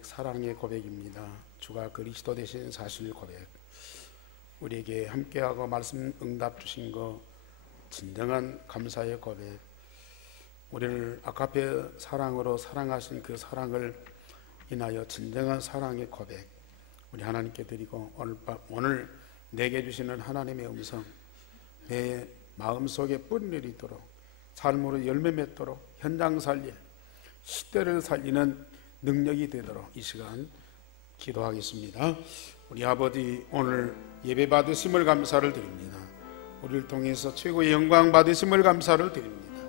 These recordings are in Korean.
사랑의 고백입니다. 주가 그리스도 되신 사실 고백. 우리에게 함께하고 말씀 응답 주신 거 진정한 감사의 고백. 우리를 아가페 사랑으로 사랑하신 그 사랑을 인하여 진정한 사랑의 고백 우리 하나님께 드리고, 오늘 내게 주시는 하나님의 음성, 내 마음속에 뿌리내리도록 삶으로 열매 맺도록 현장 살릴, 시대를 살리는 능력이 되도록 이 시간 기도하겠습니다. 우리 아버지, 오늘 예배 받으심을 감사를 드립니다. 우리를 통해서 최고의 영광 받으심을 감사를 드립니다.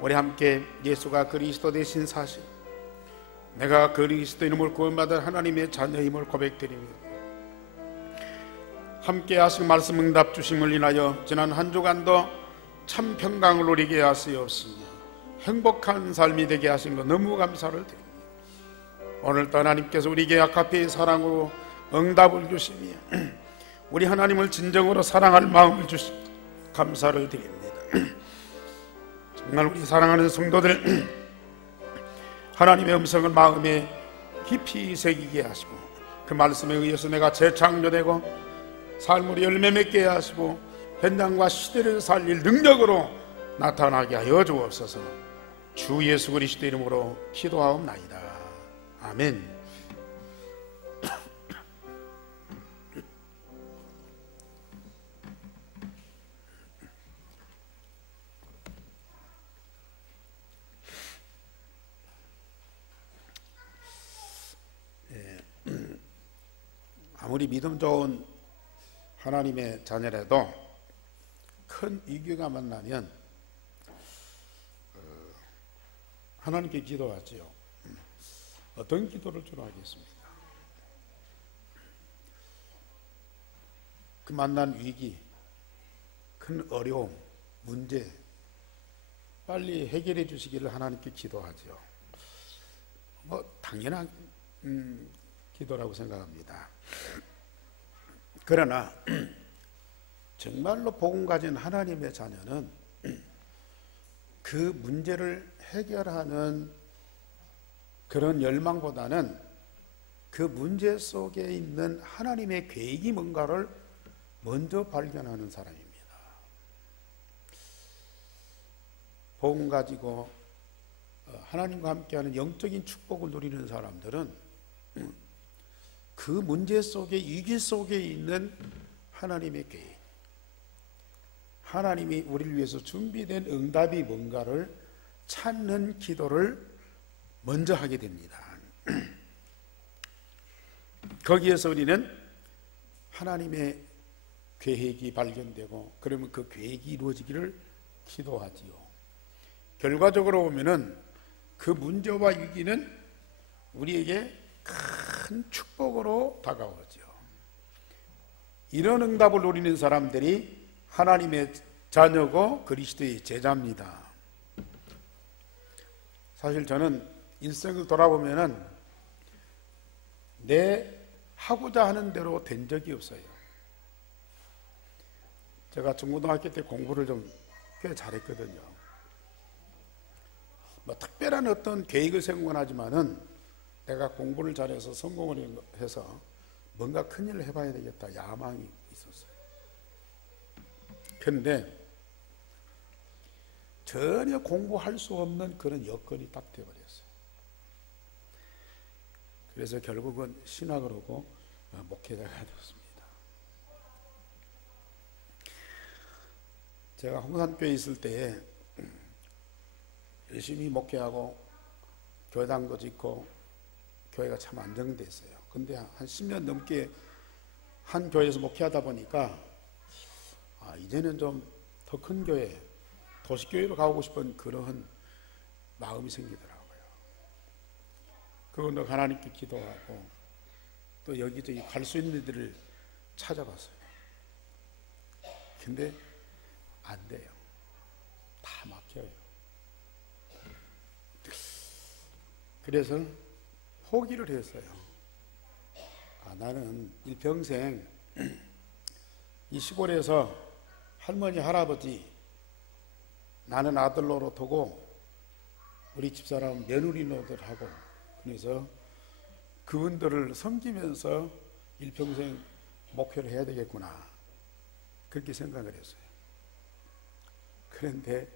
우리 함께 예수가 그리스도 되신 사실, 내가 그리스도 이름을 구원받은 하나님의 자녀임을 고백드립니다. 함께 하신 말씀 응답 주심을 인하여 지난 한 주간도 참 평강을 누리게 하시옵시니 행복한 삶이 되게 하신 것 너무 감사를 드립니다. 오늘도 하나님께서 우리에게 아가페의 사랑으로 응답을 주시며 우리 하나님을 진정으로 사랑할 마음을 주시니 감사를 드립니다. 정말 우리 사랑하는 성도들, 하나님의 음성을 마음에 깊이 새기게 하시고 그 말씀에 의해서 내가 재창조되고 삶으로 열매 맺게 하시고 현장과 시대를 살릴 능력으로 나타나게 하여 주옵소서. 주 예수 그리스도 이름으로 기도하옵나이다. 아멘. 아무리 믿음 좋은 하나님의 자녀라도 큰 위기가 만나면 하나님께 기도하지요. 어떤 기도를 주로 하겠습니까? 그 만난 위기, 큰 어려움, 문제 빨리 해결해 주시기를 하나님께 기도하죠. 당연한 기도라고 생각합니다. 그러나 정말로 복음 가진 하나님의 자녀는 그 문제를 해결하는 그런 열망보다는 그 문제 속에 있는 하나님의 계획이 뭔가를 먼저 발견하는 사람입니다. 복음 가지고 하나님과 함께하는 영적인 축복을 누리는 사람들은 그 문제 속에, 위기 속에 있는 하나님의 계획, 하나님이 우리를 위해서 준비된 응답이 뭔가를 찾는 기도를 먼저 하게 됩니다. 거기에서 우리는 하나님의 계획이 발견되고, 그러면 그 계획이 이루어지기를 기도하지요. 결과적으로 보면은 그 문제와 위기는 우리에게 큰 축복으로 다가오죠. 이런 응답을 누리는 사람들이 하나님의 자녀고 그리스도의 제자입니다. 사실 저는 일생을 돌아보면은 내 하고자 하는 대로 된 적이 없어요. 제가 중고등학교 때 공부를 좀 꽤 잘했거든요. 특별한 어떤 계획을 세우곤 하지만은 내가 공부를 잘해서 성공을 해서 뭔가 큰일을 해봐야 되겠다 야망이 있었어요. 그런데 전혀 공부할 수 없는 그런 여건이 딱 되어버렸어요. 그래서 결국은 신학을 하고 목회자가 되었습니다. 제가 홍산교회에 있을 때 열심히 목회하고 교회당도 짓고 교회가 참 안정됐어요. 근데 한 10년 넘게 한 교회에서 목회하다 보니까 이제는 좀 더 큰 교회, 도시교회로 가고 싶은 그런 마음이 생기더라고요. 그건 하나님께 기도하고 또 여기저기 갈 수 있는 데를 찾아봤어요. 근데 안 돼요. 다 막혀요. 그래서 포기를 했어요. 나는 일평생 이 시골에서 할머니, 할아버지, 나는 아들 노릇하고 우리 집사람 며느리 노릇하고, 그래서 그분들을 섬기면서 일평생 목표를 해야 되겠구나, 그렇게 생각을 했어요. 그런데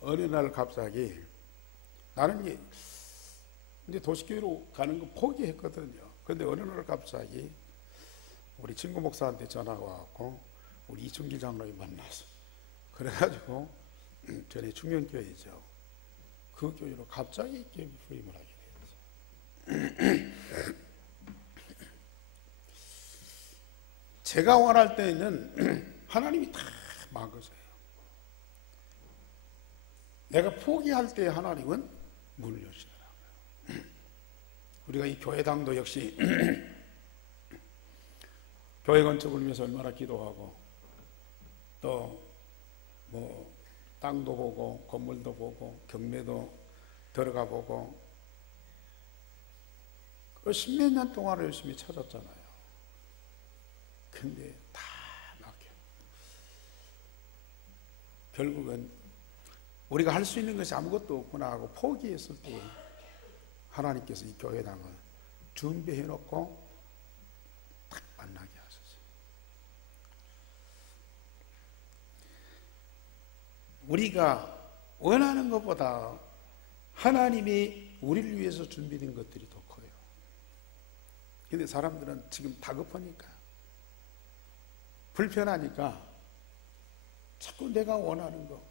어느 날 갑자기 나는 이제 도시교회로 가는 거 포기했거든요. 그런데 어느 날 갑자기 우리 친구 목사한테 전화가 왔고 우리 이충기 장로님 만나서, 그래가지고 전에 충명교회죠, 그 교회로 갑자기 후임을 하게 되었어요. 제가 원할 때는 하나님이 다 막으세요. 내가 포기할 때 하나님은 문을 여시더라고요. 우리가 이 교회당도 역시 교회 건축을 위해서 얼마나 기도하고, 또 뭐 땅도 보고 건물도 보고 경매도 들어가 보고, 그 십몇 년 동안 열심히 찾았잖아요. 근데 다 막혀요. 결국은 우리가 할 수 있는 것이 아무것도 없구나 하고 포기했을 때 하나님께서 이 교회당을 준비해 놓고 딱 만나게 하셨어요. 우리가 원하는 것보다 하나님이 우리를 위해서 준비된 것들이 더 커요. 근데 사람들은 지금 다급하니까, 불편하니까 자꾸 내가 원하는 거,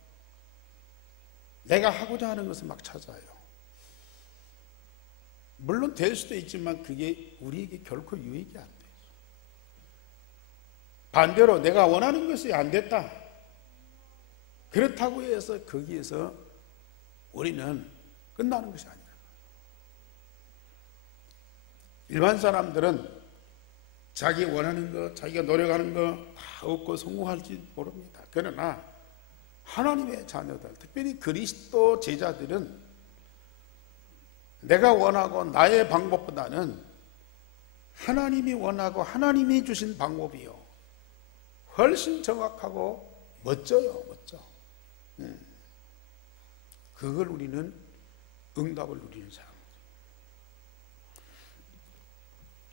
내가 하고자 하는 것을 막 찾아요. 물론 될 수도 있지만 그게 우리에게 결코 유익이 안 돼요. 반대로 내가 원하는 것이 안 됐다, 그렇다고 해서 거기에서 우리는 끝나는 것이 아니에요. 일반 사람들은 자기 원하는 것, 자기가 노력하는 거 다 얻고 성공할지 모릅니다. 그러나 하나님의 자녀들, 특별히 그리스도 제자들은 내가 원하고 나의 방법보다는 하나님이 원하고 하나님이 주신 방법이요, 훨씬 정확하고 멋져요. 멋져. 그걸 우리는 응답을 누리는 사람.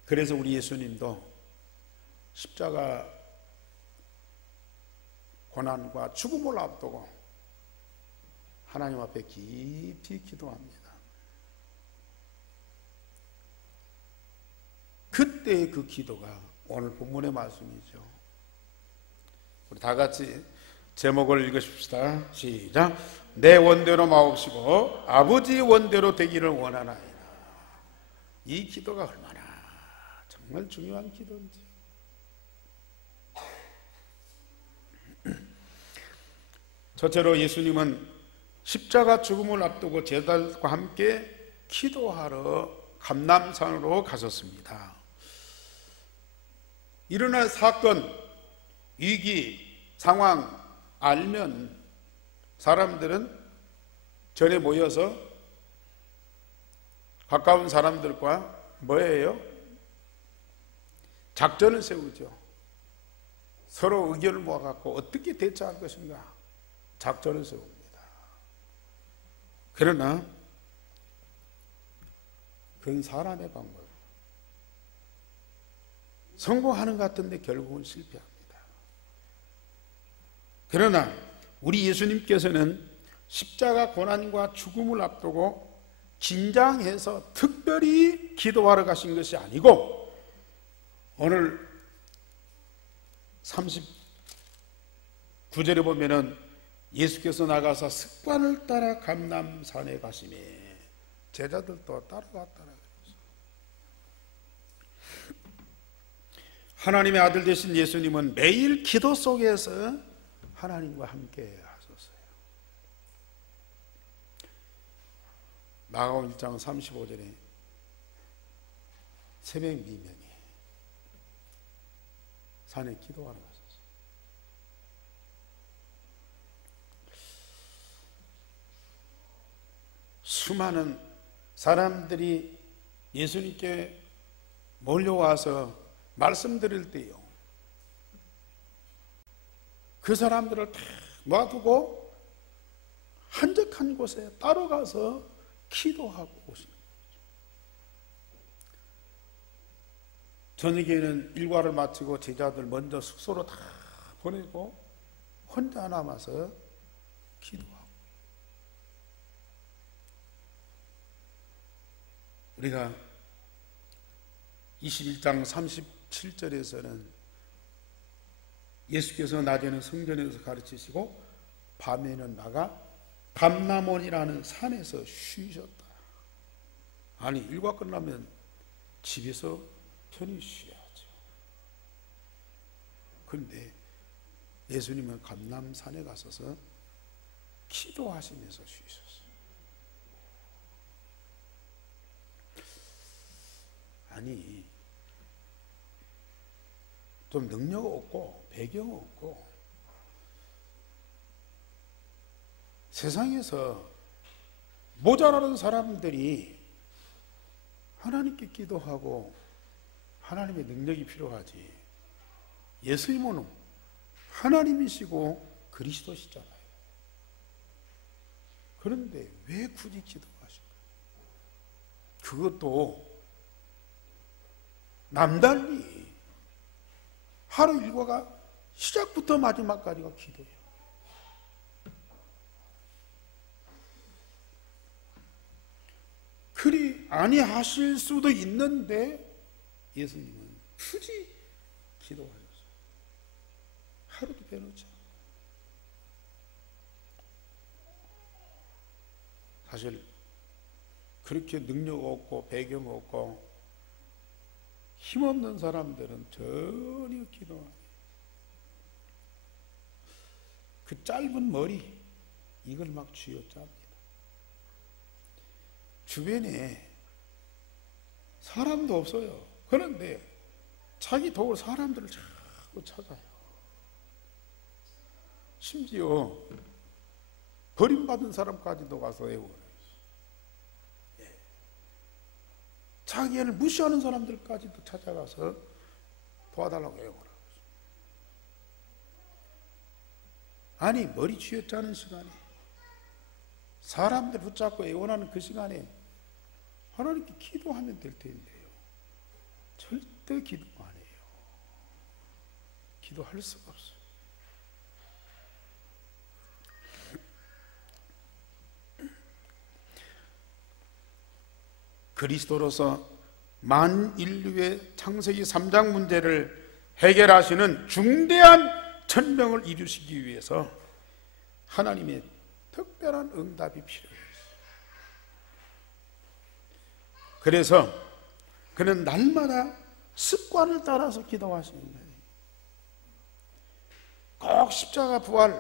그래서 우리 예수님도 십자가 고난과 죽음을 앞두고 하나님 앞에 깊이 기도합니다. 그때의 그 기도가 오늘 본문의 말씀이죠. 우리 다 같이 제목을 읽으십시다. 시작. 내 원대로 마옵시고 아버지 원대로 되기를 원하나이다. 이 기도가 얼마나 정말 중요한 기도인지. 첫째로 예수님은 십자가 죽음을 앞두고 제자들과 함께 기도하러 감람산으로 가셨습니다. 일어날 사건, 위기, 상황 알면 사람들은 전에 모여서 가까운 사람들과 뭐예요? 작전을 세우죠. 서로 의견을 모아갖고 어떻게 대처할 것인가 작전을 세웁니다. 그러나 그건 사람의 방법. 성공하는 것 같은데 결국은 실패합니다. 그러나 우리 예수님께서는 십자가 고난과 죽음을 앞두고 긴장해서 특별히 기도하러 가신 것이 아니고, 오늘 39절에 보면은 예수께서 나가서 습관을 따라 감람산에 가시매 제자들도 따라갔다라. 하나님의 아들 되신 예수님은 매일 기도 속에서 하나님과 함께 하셨어요. 마가복음 1장 35절에 새벽 미명에 산에 기도하러 갔었어요. 수많은 사람들이 예수님께 몰려와서 말씀드릴 때요, 그 사람들을 다 놔두고 한적한 곳에 따로 가서 기도하고 오시는 거죠. 저녁에는 일과를 마치고 제자들 먼저 숙소로 다 보내고 혼자 남아서 기도하고, 우리가 21장 37절에서는 예수께서 낮에는 성전에서 가르치시고 밤에는 나가 감람원이라는 산에서 쉬셨다. 아니, 일과 끝나면 집에서 편히 쉬어야죠. 그런데 예수님은 감람산에 가셔서 기도하시면서 쉬셨어요. 아니, 좀 능력 없고 배경 없고 세상에서 모자라는 사람들이 하나님께 기도하고 하나님의 능력이 필요하지, 예수님은 하나님이시고 그리스도시잖아요. 그런데 왜 굳이 기도하실까요? 그것도 남달리 하루 일과가 시작부터 마지막까지가 기도예요. 그리 아니하실 수도 있는데 예수님은 굳이 기도하셨어요. 하루도 빼놓지 않아요. 사실 그렇게 능력 없고 배경 없고 힘없는 사람들은 전혀 기도 안 해요. 그 짧은 머리 이걸 막 쥐어짭니다. 주변에 사람도 없어요. 그런데 자기 도울 사람들을 자꾸 찾아요. 심지어 버림받은 사람까지도 가서 애원해요. 자기를 무시하는 사람들까지도 찾아가서 도와달라고 애원하고 있어요. 아니, 머리 쥐어짜는 시간에, 사람들 붙잡고 애원하는 그 시간에 하나님께 기도하면 될 텐데요. 절대 기도 안 해요. 기도할 수가 없어요. 그리스도로서 만인류의 창세기 3장 문제를 해결하시는 중대한 천명을 이루시기 위해서 하나님의 특별한 응답이 필요해요. 그래서 그는 날마다 습관을 따라서 기도하시는 거예요. 꼭 십자가 부활,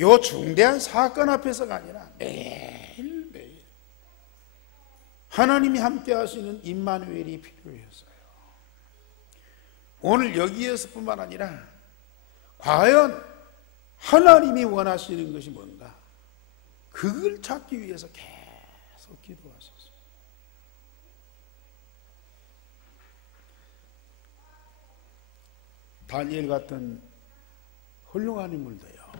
요 중대한 사건 앞에서가 아니라 매일매일 하나님이 함께 하시는 임마누엘이 필요했어요. 오늘 여기에서뿐만 아니라 과연 하나님이 원하시는 것이 뭔가, 그걸 찾기 위해서 계속 기도하셨어요. 다니엘 같은 훌륭한 인물도요,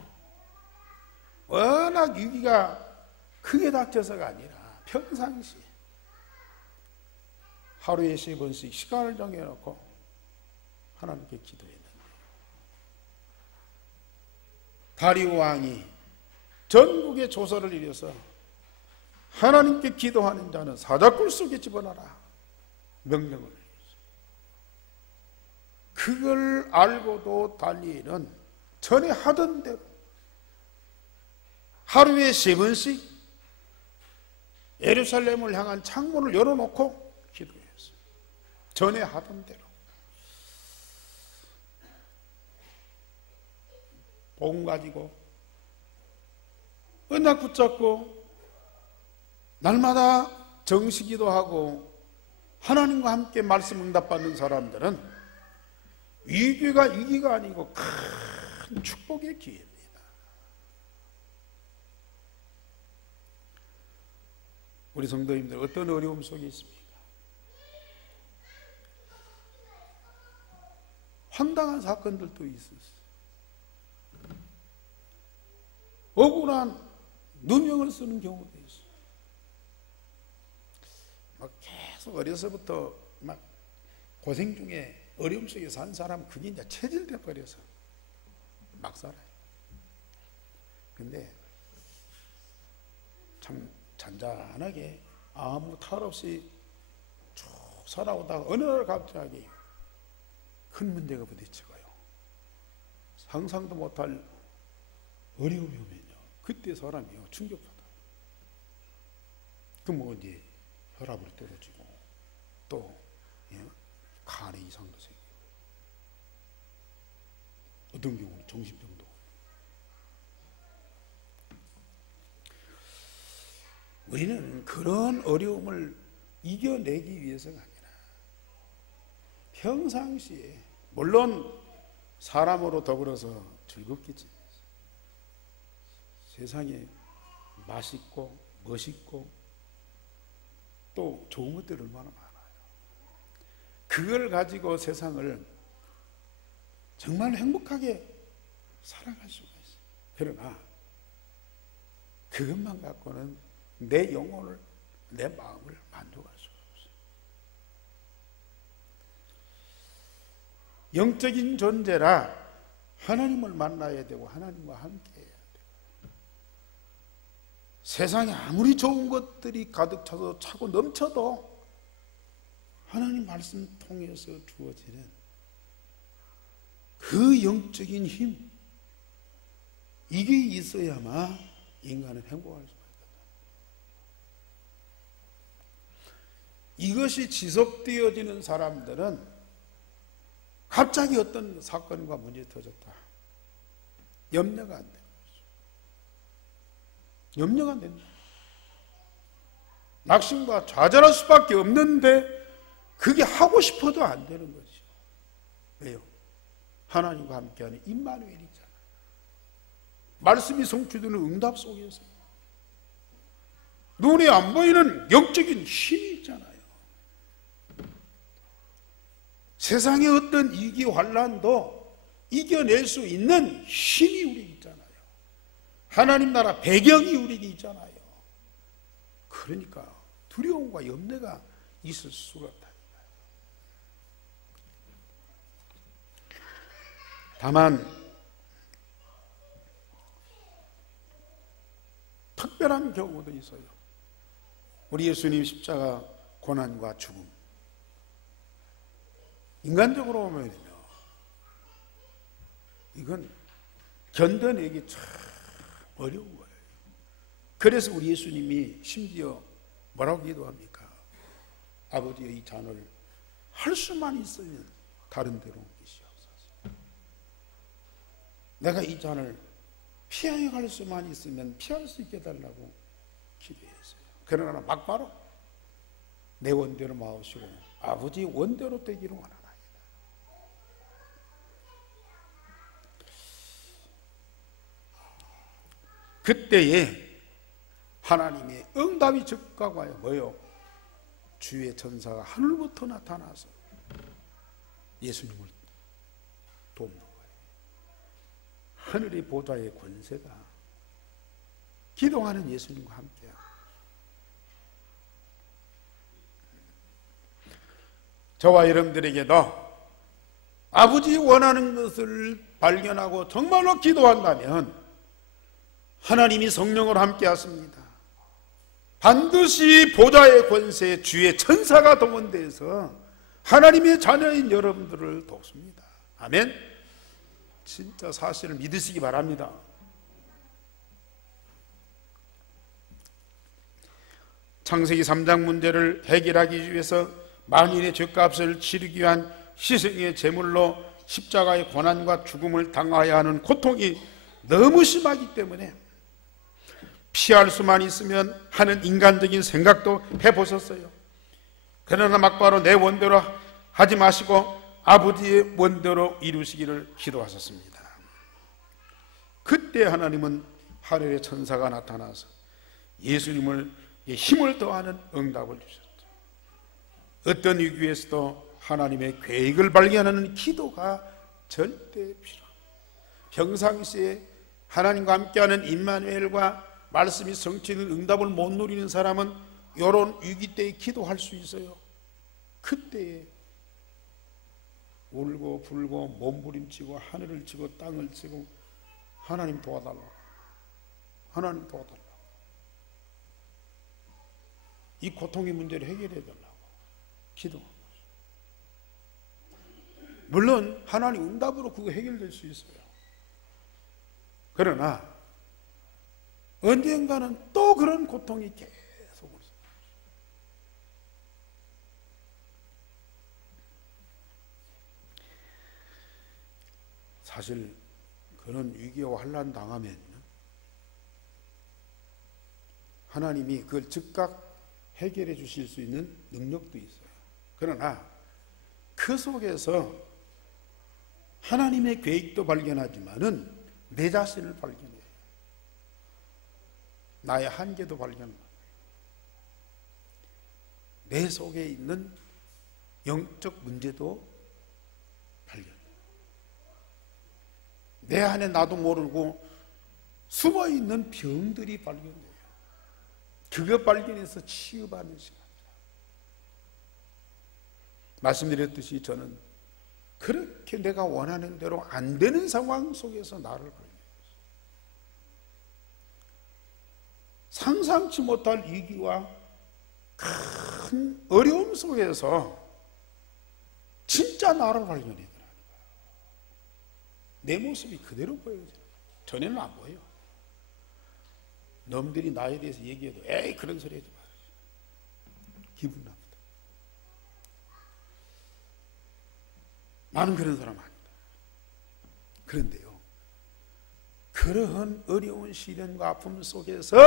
워낙 위기가 크게 닥쳐서가 아니라 평상시 하루에 3번씩 시간을 정해놓고 하나님께 기도했는데, 다리오 왕이 전국에 조서를 이뤄서 하나님께 기도하는 자는 사자굴 속에 집어넣어라 명령을 내렸어요. 그걸 알고도 다니엘은 전에 하던 대로 하루에 3번씩 예루살렘을 향한 창문을 열어놓고 기도했어요. 전에 하던 대로. 복음 가지고 언약 붙잡고 날마다 정시기도 하고 하나님과 함께 말씀 응답받는 사람들은 위기가 아니고 큰 축복의 기회입니다. 우리 성도님들 어떤 어려움 속에 있습니까? 황당한 사건들도 있었어요. 억울한 누명을 쓰는 경우도 있어요. 막 계속 어려서부터 막 고생 중에 어려움 속에 산 사람 그게 이제 체질돼 버려서 막 살아요. 근데 참 잔잔하게 아무 탈 없이 쭉 살아오다가 어느 날 갑자기 큰 문제가 부딪혀요. 상상도 못할 어려움이 오면요, 그때 사람이요 충격받아. 그뭐 이제 혈압으로 떨어지고 또 간에 이상도 생기고 어떤 경우는 정신병도. 우리는 그런 어려움을 이겨내기 위해서가 아니라 평상시에 물론 사람으로 더불어서 즐겁게 지내서 세상에 맛있고 멋있고 또 좋은 것들 얼마나 많아요. 그걸 가지고 세상을 정말 행복하게 살아갈 수가 있어요. 그러나 그것만 갖고는 내 영혼을, 내 마음을 만족할 수가 없어요. 영적인 존재라 하나님을 만나야 되고 하나님과 함께 해야 되고, 세상에 아무리 좋은 것들이 가득 차서 차고 넘쳐도 하나님 말씀 통해서 주어지는 그 영적인 힘, 이게 있어야만 인간은 행복할 수가 있거든. 이것이 지속되어지는 사람들은 갑자기 어떤 사건과 문제가 터졌다, 염려가 안 되는 거죠. 염려가 안 된다. 낙심과 좌절할 수밖에 없는데 그게 하고 싶어도 안 되는 거죠. 왜요? 하나님과 함께하는 임마누엘이잖아요. 말씀이 성취되는 응답 속에서 눈에 안 보이는 영적인 힘이 있잖아요. 세상의 어떤 위기 환난도 이겨낼 수 있는 힘이 우리에게 있잖아요. 하나님 나라 배경이 우리에게 있잖아요. 그러니까 두려움과 염려가 있을 수가 없다. 다만 특별한 경우도 있어요. 우리 예수님 십자가 고난과 죽음, 인간적으로 보면요, 이건 견뎌내기 참 어려운 거예요. 그래서 우리 예수님이 심지어 뭐라고 기도합니까? 아버지의 이 잔을 할 수만 있으면 다른 데로 옮기시옵소서. 내가 이 잔을 피하여 갈 수만 있으면 피할 수 있게 해달라고 기도했어요. 그러나 막바로 내 원대로 마시고 아버지 원대로 되기를 원하나이다. 그때에 하나님의 응답이 즉각 와요. 뭐요? 주의 천사가 하늘부터 나타나서 예수님을 돕는 거예요. 하늘의 보좌의 권세가 기도하는 예수님과 함께야. 저와 여러분들에게도 아버지 원하는 것을 발견하고 정말로 기도한다면 하나님이 성령으로 함께 하십니다. 반드시 보좌의 권세, 주의 천사가 동원돼서 하나님의 자녀인 여러분들을 돕습니다. 아멘. 진짜 사실을 믿으시기 바랍니다. 창세기 3장 문제를 해결하기 위해서 만인의 죄값을 치르기 위한 희생의 제물로 십자가의 고난과 죽음을 당하여야 하는 고통이 너무 심하기 때문에 피할 수만 있으면 하는 인간적인 생각도 해보셨어요. 그러나 막바로 내 원대로 하지 마시고 아버지의 원대로 이루시기를 기도하셨습니다. 그때 하나님은 하늘의 천사가 나타나서 예수님을 힘을 더하는 응답을 주셨죠. 어떤 위기에서도 하나님의 계획을 발견하는 기도가 절대 필요합니다. 평상시에 하나님과 함께하는 임마누엘과 말씀이 성취된 응답을 못 누리는 사람은 이런 위기 때에 기도할 수 있어요. 그때에 울고 불고 몸부림치고 하늘을 치고 땅을 치고 하나님 도와달라고, 하나님 도와달라고, 이 고통의 문제를 해결해 달라고 기도하는 거죠. 물론 하나님 응답으로 그거 해결될 수 있어요. 그러나 언젠가는 또 그런 고통이 계속 올 수 있어요. 사실 그런 위기와 환난 당하면 하나님이 그걸 즉각 해결해 주실 수 있는 능력도 있어요. 그러나 그 속에서 하나님의 계획도 발견하지만은 내 자신을 발견해요. 나의 한계도 발견하고 내 속에 있는 영적 문제도 발견해요. 내 안에 나도 모르고 숨어있는 병들이 발견돼요. 그거 발견해서 치유받는 시간이에요. 말씀드렸듯이 저는 그렇게 내가 원하는 대로 안 되는 상황 속에서 나를 발견했어요. 상상치 못할 위기와 큰 어려움 속에서 진짜 나를 발견하더라고요. 내 모습이 그대로 보여요. 전에는 안 보여요. 놈들이 나에 대해서 얘기해도 에이 그런 소리 하지 마. 기분 나쁘다. 나는 그런 사람 아니다. 그런데요, 그러한 어려운 시련과 아픔 속에서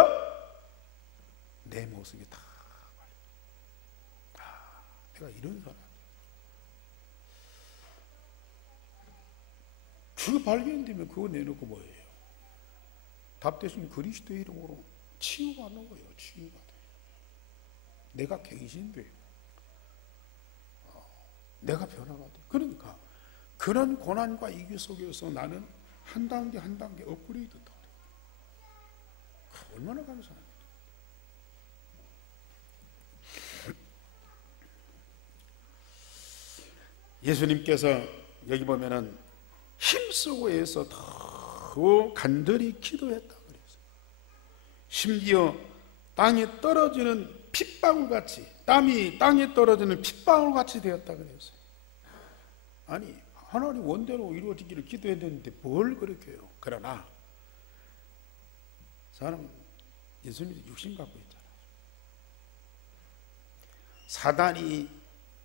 내 모습이 다 내가 이런 사람이야. 그거 발견되면 그거 내놓고 뭐예요? 답 대신 그리스도의 이름으로 치유받는 거예요. 치유가 돼요. 내가 갱신돼요. 내가 변화가 돼. 그러니까 그런 고난과 위기 속에서 나는 한 단계 한 단계 업그레이드 돼. 얼마나 감사합니다. 예수님께서 여기 보면은 힘쓰고 해서 더 간절히 기도했다 그랬어요. 심지어 땅에 떨어지는 핏방울 같이, 땀이 땅에 떨어지는 핏방울 같이 되었다 그랬어요. 아니 하나님 원대로 이루어지기를 기도했는데 뭘 그렇게 해요? 그러나 사람은 예수님이 육신 갖고 있잖아요. 사단이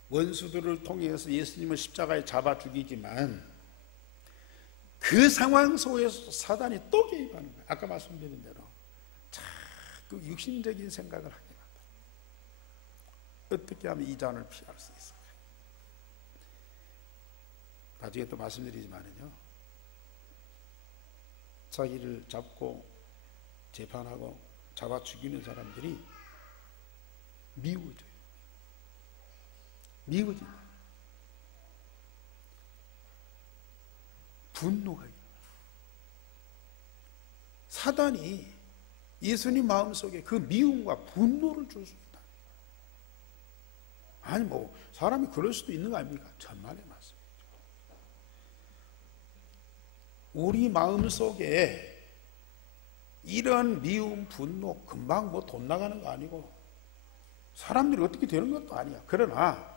원수들을 통해서 예수님을 십자가에 잡아 죽이지만 그 상황 속에서 사단이 또 개입하는 거예요. 아까 말씀드린 대로 자꾸 육신적인 생각을 하게 한다. 어떻게 하면 이 잔을 피할 수 있을까? 나중에 또 말씀드리지만은요, 자기를 잡고 재판하고 잡아 죽이는 사람들이 미워져요. 미워진다. 분노가 일어나요. 사단이 예수님 마음속에 그 미움과 분노를 줄 수 있다. 아니 뭐 사람이 그럴 수도 있는 거 아닙니까? 천만의 말씀이죠. 우리 마음속에 이런 미움, 분노 금방 뭐 돈 나가는 거 아니고 사람들이 어떻게 되는 것도 아니야. 그러나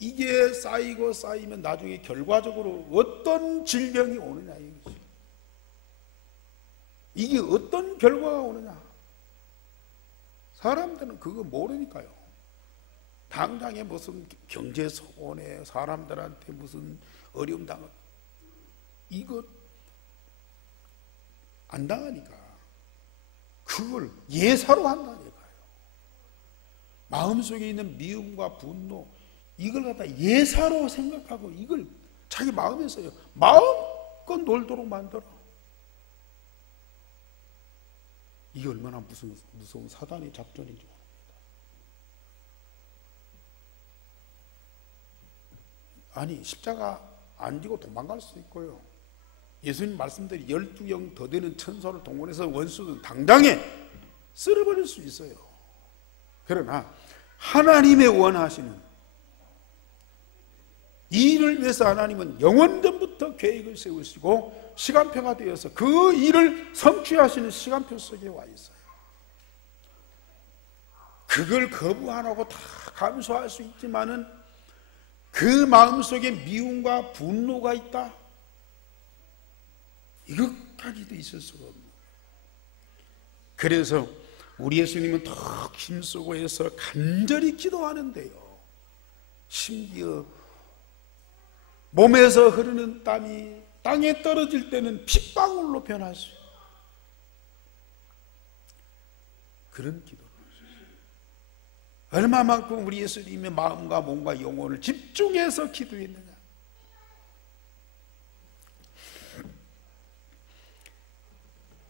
이게 쌓이고 쌓이면 나중에 결과적으로 어떤 질병이 오느냐 이거지. 이게 어떤 결과가 오느냐. 사람들은 그거 모르니까요. 당장에 무슨 경제 손해, 사람들한테 무슨 어려움 당하고 이거 안 당하니까 그걸 예사로 한다니까요. 마음속에 있는 미움과 분노 이걸 갖다 예사로 생각하고 이걸 자기 마음에서요 마음껏 놀도록 만들어. 이게 얼마나 무서운 사단의 작전인지 모릅니다. 아니 십자가 안 지고 도망갈 수 있고요. 예수님 말씀대로 12영 더 되는 천사를 동원해서 원수는 당당히 쓸어버릴 수 있어요. 그러나 하나님의 원하시는 이 일을 위해서 하나님은 영원전부터 계획을 세우시고 시간표가 되어서 그 일을 성취하시는 시간표 속에 와 있어요. 그걸 거부 안 하고 다 감수할 수 있지만은 그 마음속에 미움과 분노가 있다, 이것까지도 있을 수가 없는 거예요. 그래서 우리 예수님은 더 힘쓰고 해서 간절히 기도하는데요, 심지어 몸에서 흐르는 땀이 땅에 떨어질 때는 핏방울로 변할 수 있어요. 그런 기도를 하셨어요. 얼마만큼 우리 예수님의 마음과 몸과 영혼을 집중해서 기도했느냐.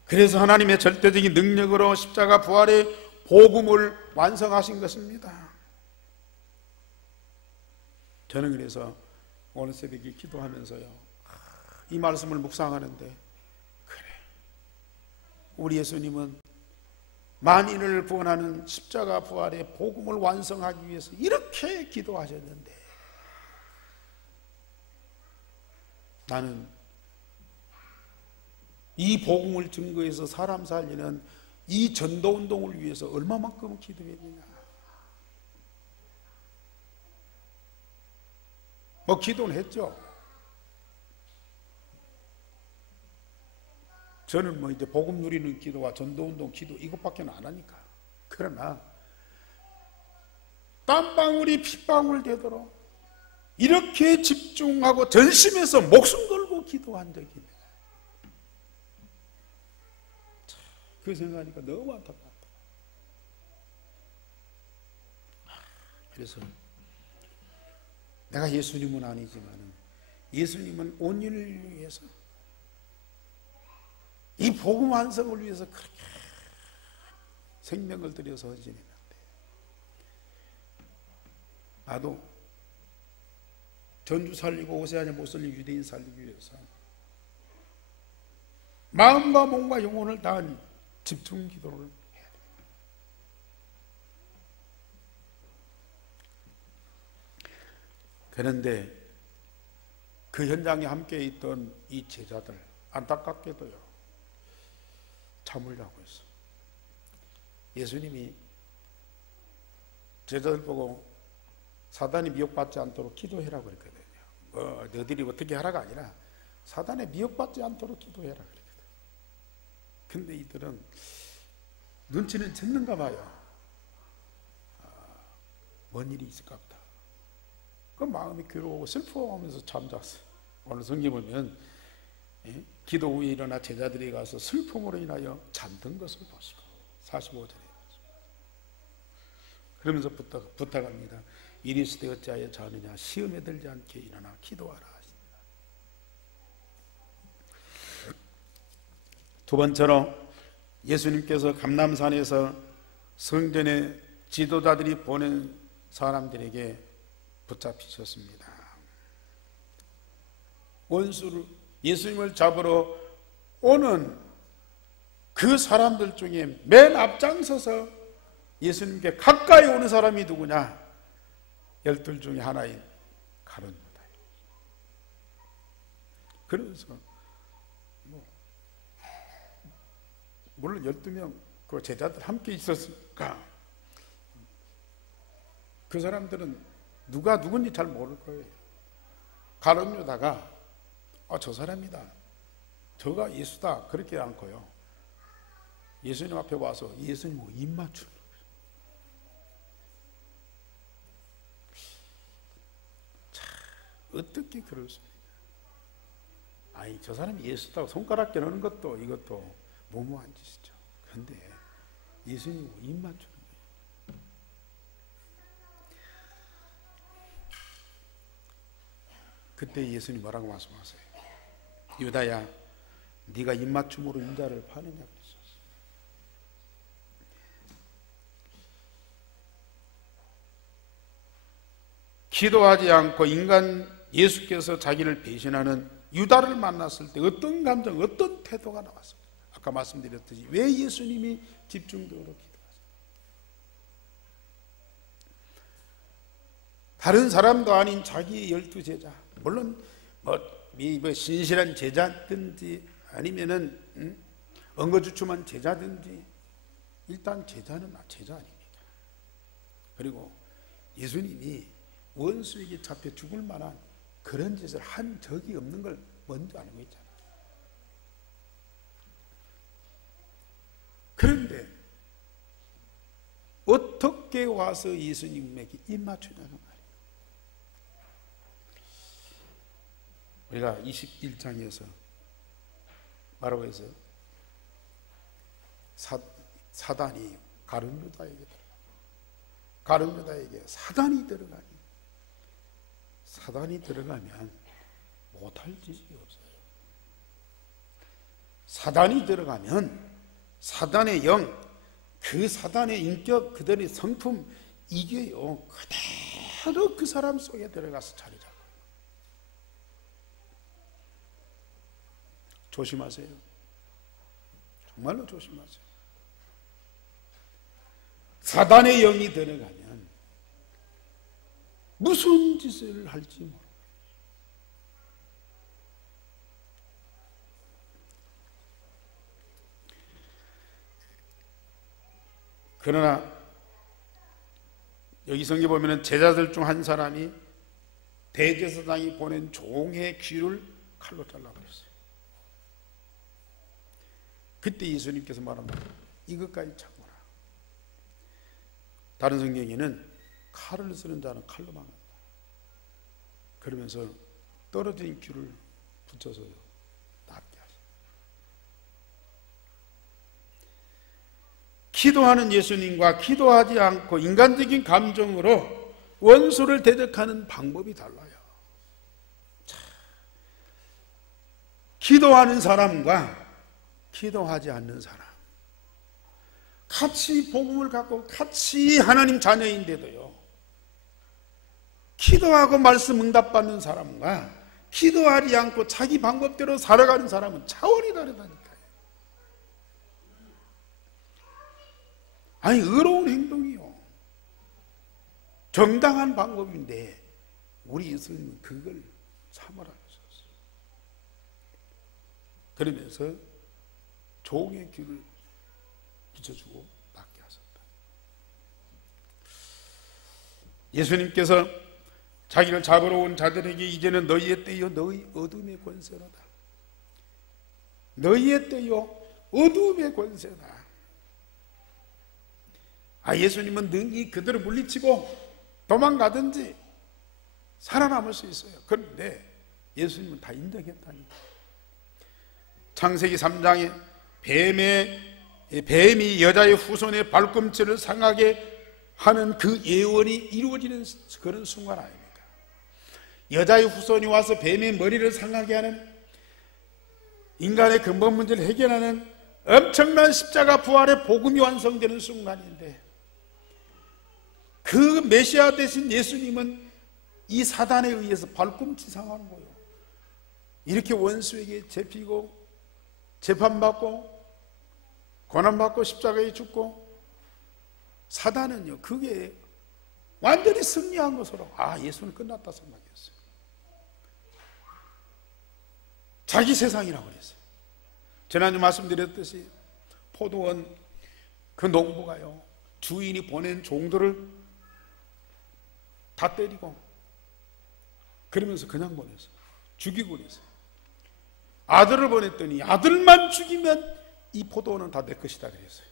그래서 하나님의 절대적인 능력으로 십자가 부활의 복음을 완성하신 것입니다. 저는 그래서 오늘 새벽에 기도하면서요, 이 말씀을 묵상하는데, 그래, 우리 예수님은 만인을 구원하는 십자가 부활의 복음을 완성하기 위해서 이렇게 기도하셨는데, 나는 이 복음을 증거해서 사람 살리는 이 전도운동을 위해서 얼마만큼 기도했느냐. 뭐 기도는 했죠. 저는 뭐 이제 복음 누리는 기도와 전도운동 기도 이것밖에 안 하니까. 그러나 땀방울이 핏방울 되도록 이렇게 집중하고 전심해서 목숨 걸고 기도한 적이 있네요. 그 생각하니까 너무 안타깝다. 그래서 내가 예수님은 아니지만 예수님은 온유를 위해서, 이 복음 완성을 위해서 그렇게 생명을 들여서 헌신했는데, 나도 전주 살리고 오세아냐 못 살리고 유대인 살리기 위해서 마음과 몸과 영혼을 다한 집중 기도를 해야 됩니다. 그런데 그 현장에 함께 있던 이 제자들, 안타깝게도요, 잠을 자고 있어. 예수님이 제자들 보고 사단이 미혹받지 않도록 기도해라고 그랬거든요. 너희들이 어떻게 하라가 아니라 사단에 미혹받지 않도록 기도해라 그랬거든요. 근데 이들은 눈치는 챘는가 봐요. 뭔 일이 있을까 보다. 그 마음이 괴로워 슬퍼하면서 잠잤어요. 오늘 성경 보면 기도 후에 일어나 제자들이 가서 슬픔으로 인하여 잠든 것을 보시고 45절에 그러면서 부탁합니다. 이리스 되 어찌하여 자느냐, 시험에 들지 않게 일어나 기도하라 하십니다. 두 번째로 예수님께서 감람산에서 성전의 지도자들이 보낸 사람들에게 붙잡히셨습니다. 원수를, 예수님을 잡으러 오는 그 사람들 중에 맨 앞장서서 예수님께 가까이 오는 사람이 누구냐? 12 중에 하나인 가룟 유다. 그래서 물론 12명 그 제자들 함께 있었으니까 그 사람들은 누가 누군지 잘 모를 거예요. 가룟 유다가 저 사람이다, 저가 예수다 그렇게 않고요, 예수님 앞에 와서 예수님하고 입 맞추는 거예요. 자, 어떻게 그럴 수 있냐. 아니, 저 사람이 예수다고 손가락 겨누는 것도 이것도 무모한 짓이죠. 그런데 예수님하고 입 맞추는 거예요. 그때 예수님 뭐라고 말씀하세요? 유다야, 네가 입맞춤으로 인자를 파느냐 그러셨어요. 기도하지 않고 인간 예수께서 자기를 배신하는 유다를 만났을 때 어떤 감정, 어떤 태도가 나왔습니까? 아까 말씀드렸듯이 왜 예수님이 집중적으로 기도하세요? 다른 사람도 아닌 자기 12제자, 물론 뭐 신실한 제자든지 아니면은 엉거주춤한 제자든지 일단 제자는 제자 아닙니까? 그리고 예수님이 원수에게 잡혀 죽을 만한 그런 짓을 한 적이 없는 걸 먼저 알고 있잖아요. 그런데 어떻게 와서 예수님에게 입맞추냐는 말이에요. 우리가 21장에서 뭐라고 해서 사단이 가룟유다에게 사단이 들어가면 못할 짓이 없어요. 사단이 들어가면 사단의 영, 그 사단의 인격, 그들의 성품, 이게요 그대로 그 사람 속에 들어가서 자리 잡아요. 조심하세요. 정말로 조심하세요. 사단의 영이 들어가면 무슨 짓을 할지 모릅니다. 그러나 여기 성경에 보면 제자들 중 한 사람이 대제사장이 보낸 종의 귀를 칼로 잘라버렸어요. 그때 예수님께서 말합니다. 이것까지 참으라. 다른 성경에는 칼을 쓰는 자는 칼로 망한다. 그러면서 떨어진 귀를 붙여서요 낫게 하셨다. 기도하는 예수님과 기도하지 않고 인간적인 감정으로 원수를 대적하는 방법이 달라요. 기도하는 사람과 기도하지 않는 사람, 같이 복음을 갖고 같이 하나님 자녀인데도요, 기도하고 말씀 응답받는 사람과 기도하지 않고 자기 방법대로 살아가는 사람은 차원이 다르다니까요. 아니, 의로운 행동이요, 정당한 방법인데 우리 예수님은 그걸 참으라 하셨어요. 그러면서 종의 귀를 붙여주고 낫게 하셨다. 예수님께서 자기를 잡으러 온 자들에게 이제는 너희의 때요 너희 어둠의 권세로다. 너희의 때요 어둠의 권세다. 예수님은 능히 그들을 물리치고 도망가든지 살아남을 수 있어요. 그런데 예수님은 다 인정했다니까. 창세기 3장에 뱀이 여자의 후손의 발꿈치를 상하게 하는 그 예언이 이루어지는 그런 순간 아닙니까? 여자의 후손이 와서 뱀의 머리를 상하게 하는, 인간의 근본 문제를 해결하는 엄청난 십자가 부활의 복음이 완성되는 순간인데, 그 메시아 되신 예수님은 이 사단에 의해서 발꿈치 상하는 거예요. 이렇게 원수에게 잡히고 재판받고 고난받고 십자가에 죽고, 사단은요 그게 완전히 승리한 것으로 예수는 끝났다 생각했어요. 자기 세상이라고 그랬어요. 지난주 말씀드렸듯이 포도원 그 농부가요 주인이 보낸 종들을 다 때리고 그러면서 그냥 보냈어요. 죽이고 그랬어요. 아들을 보냈더니 아들만 죽이면 이 포도원은 다 내 것이다 그랬어요.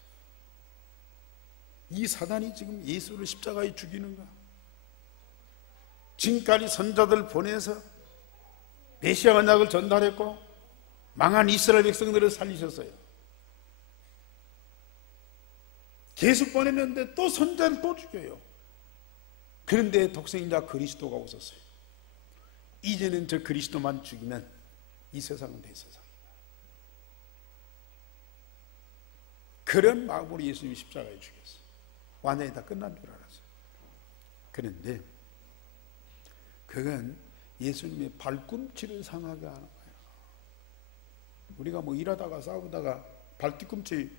이 사단이 지금 예수를 십자가에 죽이는가? 지금까지 선자들 보내서 메시아 언약을 전달했고 망한 이스라엘 백성들을 살리셨어요. 계속 보냈는데 또 선자를 또 죽여요. 그런데 독생자 그리스도가 오셨어요. 이제는 저 그리스도만 죽이면 이 세상은 내 세상이다. 그런 마음으로 예수님이 십자가에 죽였어요. 완전히 다 끝난 줄 알았어요. 그런데 그건 예수님의 발꿈치를 상하게 하는 거예요. 우리가 뭐 일하다가 싸우다가 발뒤꿈치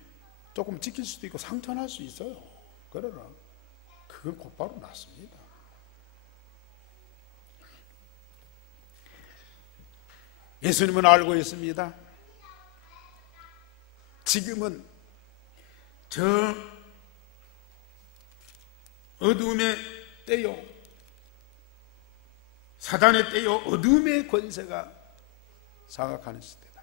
조금 찍힐 수도 있고 상처날 수 있어요. 그러나 그건 곧바로 낫습니다. 예수님은 알고 있습니다. 지금은 저 어둠의 때요, 사단의 때요, 어둠의 권세가 장악하는 시대다.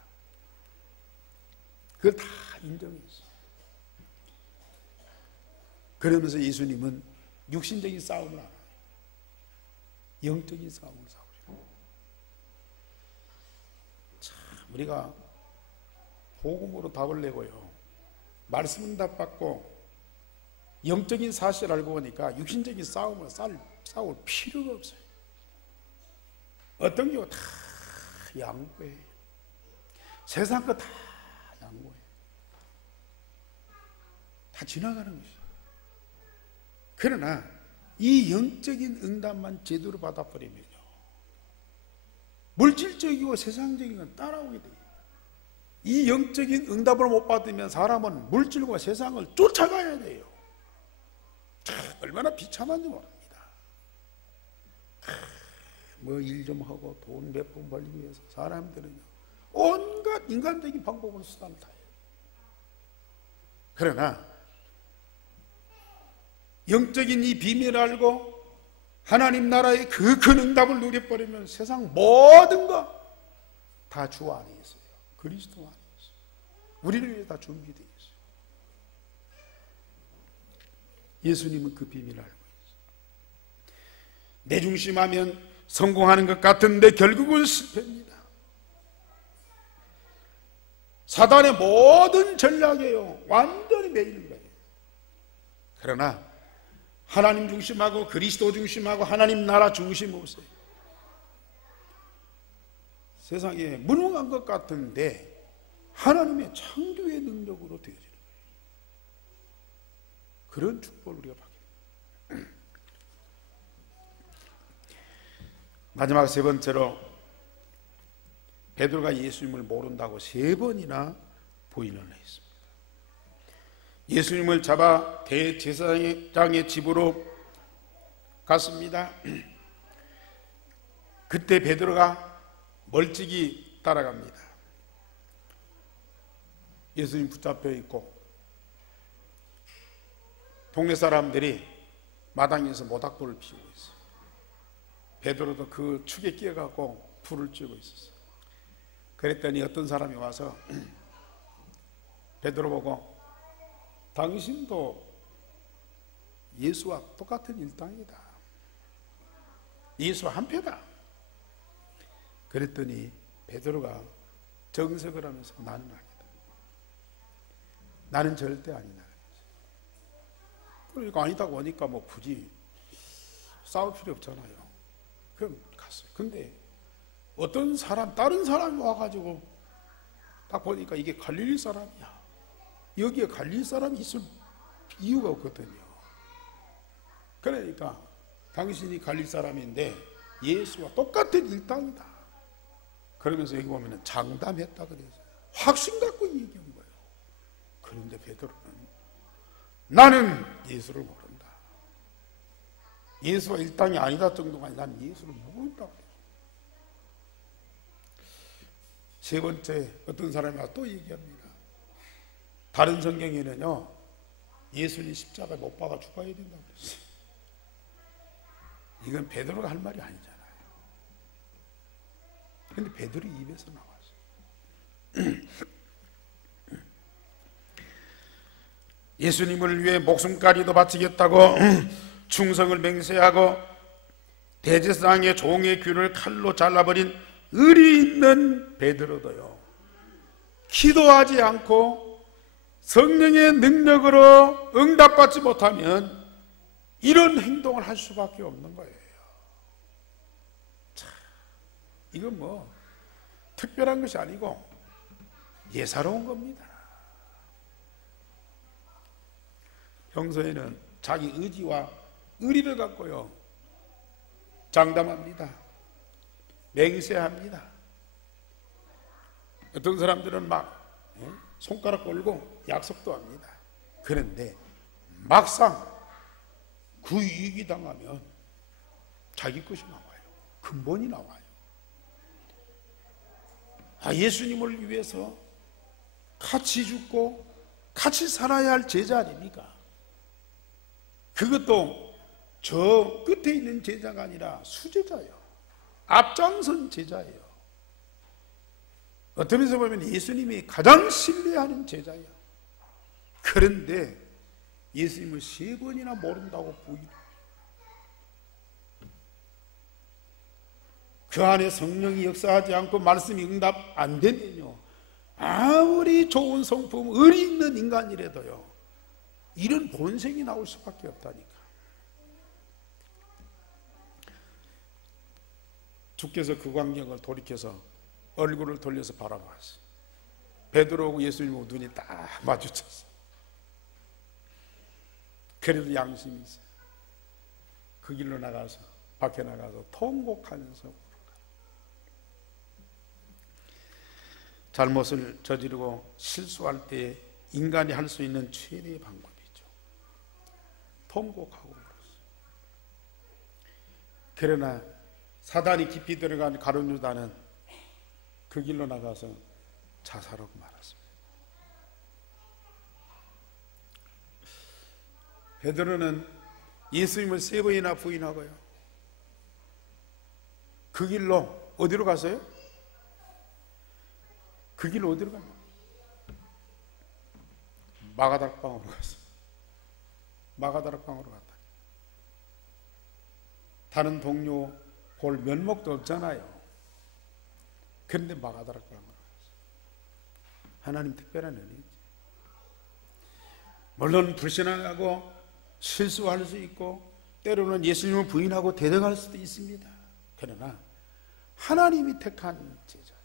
그걸 다 인정했어요. 그러면서 예수님은 육신적인 싸움을 안 해요. 영적인 싸움을 싸우죠. 참, 우리가 복음으로 답을 내고요, 말씀 응답 받고 영적인 사실을 알고 보니까 육신적인 싸움을 싸울 필요가 없어요. 어떤 경우 다 양보해요. 세상 거 다 양보해요. 다 지나가는 것이에요. 그러나 이 영적인 응답만 제대로 받아버리면요, 물질적이고 세상적인 건 따라오게 돼요. 이 영적인 응답을 못 받으면 사람은 물질과 세상을 쫓아가야 돼요. 얼마나 비참한지 모릅니다. 뭐 일 좀 하고 돈 몇 푼 벌기 위해서 사람들은요, 온갖 인간적인 방법으로 수단을 다해요. 그러나 영적인 이 비밀을 알고 하나님 나라의 그 큰 응답을 누려버리면 세상 모든 거 다 주 안에 있어요. 그리스도 안에 있어요. 우리를 위해 다 준비되어 있어요. 예수님은 그 비밀을 알고 있어요. 내 중심하면 성공하는 것 같은데 결국은 실패입니다. 사단의 모든 전략이에요. 완전히 매이는 거예요. 그러나 하나님 중심하고 그리스도 중심하고 하나님 나라 중심 없어요. 세상에 무능한 것 같은데 하나님의 창조의 능력으로 되어지는 거예요. 그런 축복을 우리가 받게 됩니다. 마지막 세 번째로, 베드로가 예수님을 모른다고 3번이나 부인을 했습니다. 예수님을 잡아 대제사장의 집으로 갔습니다. 그때 베드로가 멀찍이 따라갑니다. 예수님 붙잡혀 있고 동네 사람들이 마당에서 모닥불을 피우고 있어요. 베드로도 그 축에 끼어가고 불을 쬐고 있었어요. 그랬더니 어떤 사람이 와서 베드로 보고, 당신도 예수와 똑같은 일당이다. 예수와 한표다. 그랬더니 베드로가 정색을 하면서 나는 아니다. 나는 절대 아니다. 그러니까 아니다고 하니까 뭐 굳이 싸울 필요 없잖아요. 그럼 갔어요. 근데 어떤 사람, 다른 사람이 와가지고 딱 보니까 이게 갈릴리 사람이야. 여기에 갈릴리 사람이 있을 이유가 없거든요. 그러니까 당신이 갈릴리 사람인데 예수와 똑같은 일당이다. 그러면서 여기 보면 장담했다 그래서 확신 갖고 얘기한 거예요. 그런데 베드로는 나는 예수를 모른다. 예수와 일당이 아니다 정도가 아니라 난 예수를 모른다고 그래요. 세 번째, 어떤 사람이 와서 또 얘기합니다. 다른 성경에는요, 예수님 십자가에 못 박아 죽어야 된다고 그랬어요. 이건 베드로가 할 말이 아니잖아요. 근데 베드로 입에서 나왔어요. 예수님을 위해 목숨까지도 바치겠다고 충성을 맹세하고 대제사장의 종의 귀를 칼로 잘라버린 의리 있는 베드로도요, 기도하지 않고 성령의 능력으로 응답받지 못하면 이런 행동을 할 수밖에 없는 거예요. 참, 이건 뭐 특별한 것이 아니고 예사로운 겁니다. 평소에는 자기 의지와 의리를 갖고요 장담합니다. 맹세합니다. 어떤 사람들은 막 손가락 걸고 약속도 합니다. 그런데 막상 그 이익이 당하면 자기 것이 나와요. 근본이 나와요. 예수님을 위해서 같이 죽고 같이 살아야 할 제자 아닙니까? 그것도 저 끝에 있는 제자가 아니라 수제자예요. 앞장선 제자예요. 어떤 면에서 보면 예수님이 가장 신뢰하는 제자예요. 그런데 예수님을 3번이나 모른다고 부인해요. 그 안에 성령이 역사하지 않고 말씀이 응답 안 되면요, 아무리 좋은 성품, 의리 있는 인간이라도요, 이런 본성이 나올 수밖에 없다니까. 주께서 그 광경을 돌이켜서 얼굴을 돌려서 바라봤어요. 베드로하고 예수님하고 눈이 딱 마주쳤어요. 그래도 양심이 있어요. 그 길로 나가서, 밖에 나가서 통곡하면서 잘못을 저지르고 실수할 때 인간이 할 수 있는 최대의 방법이죠. 통곡하고 물었어요. 그러나 사단이 깊이 들어간 가룟 유다는 그 길로 나가서 자살하고 말았습니다. 베드로는 예수님을 3번이나 부인하고요, 그 길로 어디로 갔어요? 그 길로 어디로 가냐? 마가다락방으로 갔어요. 마가다락방으로 갔다. 다른 동료 볼 면목도 없잖아요. 그런데 마가다락방으로 갔어요. 하나님 특별한 은혜지. 물론 불신하고 실수할 수 있고 때로는 예수님을 부인하고 대적할 수도 있습니다. 그러나 하나님이 택한 제자,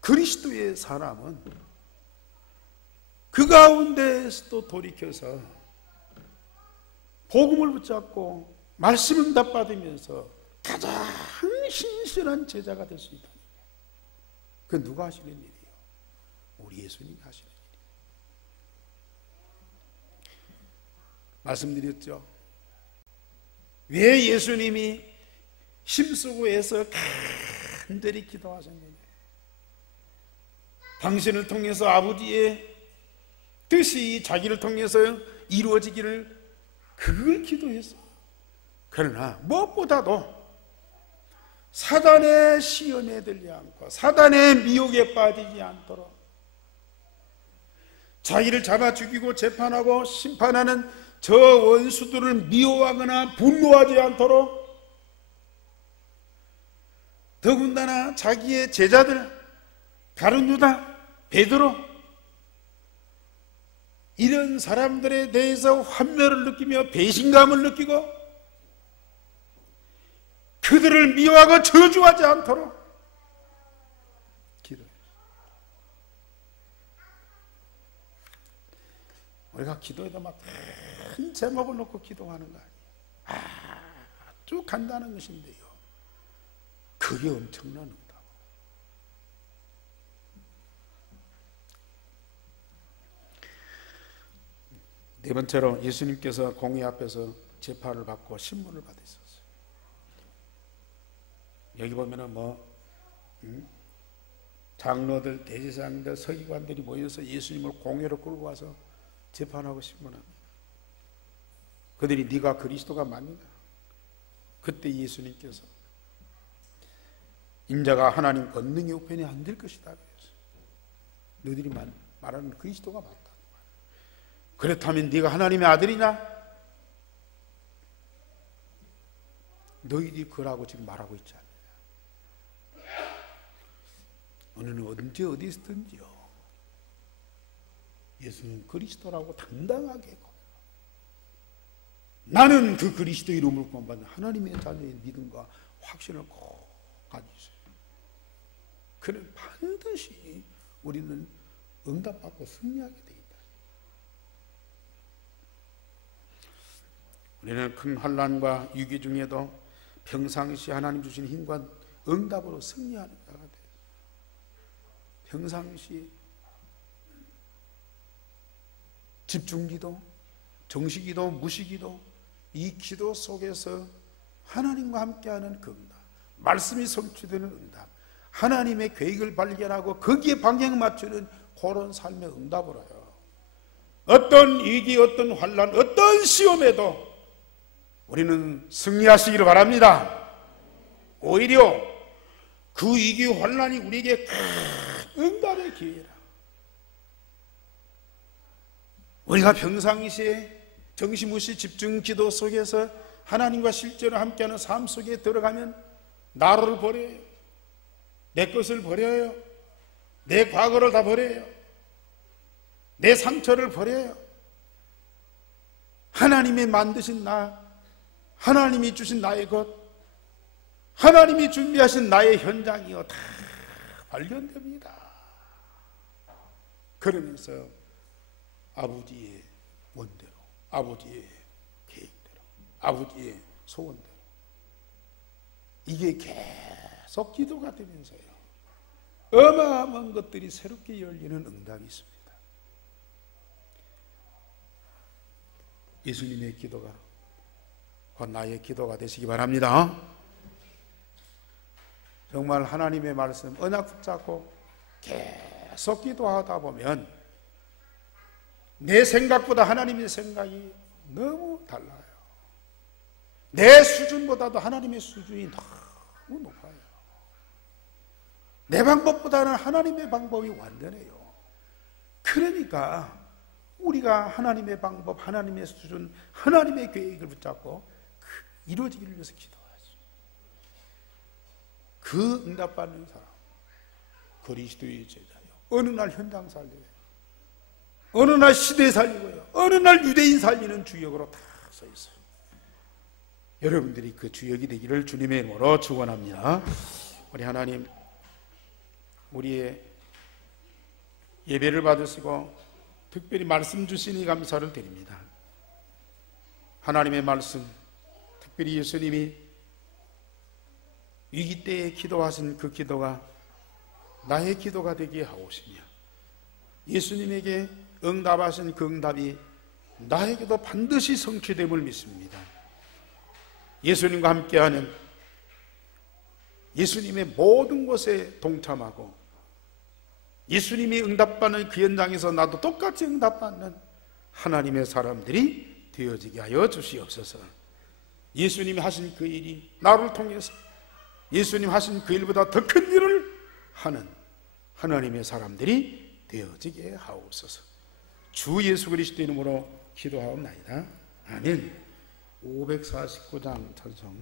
그리스도의 사람은 그 가운데에서도 돌이켜서 복음을 붙잡고 말씀 응답받으면서 가장 신실한 제자가 될 수 있다. 그 누가 하시는 일이에요? 우리 예수님이 하시는 일이에요. 말씀드렸죠. 왜 예수님이 힘쓰고 애써 간절히 기도하셨느냐? 당신을 통해서 아버지의 뜻이 자기를 통해서 이루어지기를, 그걸 기도했어. 그러나 무엇보다도 사단의 시험에 들지 않고 사단의 미혹에 빠지지 않도록, 자기를 잡아 죽이고 재판하고 심판하는 저 원수들을 미워하거나 분노하지 않도록, 더군다나 자기의 제자들 가룟 유다, 베드로, 이런 사람들에 대해서 환멸을 느끼며 배신감을 느끼고 그들을 미워하고 저주하지 않도록 기도해요. 우리가 기도에다 막 큰 제목을 놓고 기도하는 거 아니에요. 아주 간단한 것인데요, 그게 엄청난 응답. 네 번째로 예수님께서 공회 앞에서 재판을 받고 신문을 받으셨어요. 여기 보면은 장로들, 대제사장들, 서기관들이 모여서 예수님을 공회로 끌고 와서 재판하고 신문합니다. 그들이 네가 그리스도가 맞느냐? 그때 예수님께서 인자가 하나님 권능의 우편에 앉을 것이다 그랬어요. 너희들이 말하는 그리스도가 맞다. 그렇다면 네가 하나님의 아들이냐? 너희들이 그라고 지금 말하고 있지 않느냐? 오늘은 언제 어디서든지요, 예수는 그리스도라고 당당하게 고백합니다. 나는 그 그리스도 이름을 구원받는 하나님의 자녀의 믿음과 확신을 꼭 가지세요. 그는 반드시 우리는 응답받고 승리하게 돼 있다. 우리는 큰 환난과 위기 중에도 평상시 하나님 주신 힘과 응답으로 승리하는 자가 돼요. 평상시 집중기도, 정시기도, 무시기도, 이 기도 속에서 하나님과 함께하는 그 응답, 말씀이 성취되는 응답, 하나님의 계획을 발견하고 거기에 방향 맞추는 그런 삶의 응답을 해요. 어떤 위기, 어떤 환난, 어떤 시험에도 우리는 승리하시기를 바랍니다. 오히려 그 위기, 환난이 우리에게 큰 응답의 기회라. 우리가 평상시에 정신무시 집중 기도 속에서 하나님과 실제로 함께하는 삶 속에 들어가면 나를 버려요. 내 것을 버려요. 내 과거를 다 버려요. 내 상처를 버려요. 하나님이 만드신 나, 하나님이 주신 나의 것, 하나님이 준비하신 나의 현장이요 다 발견됩니다. 그러면서 아버지의 원대로, 아버지의 계획대로, 아버지의 소원대로 이게 계속 기도가 되면서요 어마어마한 것들이 새롭게 열리는 응답이 있습니다. 예수님의 기도가 곧 나의 기도가 되시기 바랍니다. 정말 하나님의 말씀 언약 붙잡고 계속 기도하다 보면 내 생각보다 하나님의 생각이 너무 달라요. 내 수준보다도 하나님의 수준이 너무 높아요. 내 방법보다는 하나님의 방법이 완전해요. 그러니까 우리가 하나님의 방법, 하나님의 수준, 하나님의 계획을 붙잡고 이루어지기를 위해서 기도하죠. 그 응답받는 사람, 그리스도의 제자요. 어느 날 현장 살려요. 어느 날 시대 살리고요. 어느 날 유대인 살리는 주역으로 다 서 있어요. 여러분들이 그 주역이 되기를 주님의 이름으로 축원합니다. 우리 하나님, 우리의 예배를 받으시고 특별히 말씀 주시니 감사를 드립니다. 하나님의 말씀, 특별히 예수님이 위기 때에 기도하신 그 기도가 나의 기도가 되게 하옵시며 예수님에게 응답하신 그 응답이 나에게도 반드시 성취됨을 믿습니다. 예수님과 함께하는 예수님의 모든 것에 동참하고 예수님이 응답받는 그 현장에서 나도 똑같이 응답받는 하나님의 사람들이 되어지게 하여 주시옵소서. 예수님이 하신 그 일이 나를 통해서 예수님 하신 그 일보다 더 큰 일을 하는 하나님의 사람들이 되어지게 하옵소서. 주 예수 그리스도 이름으로 기도하옵나이다. 아멘. 549장 찬송.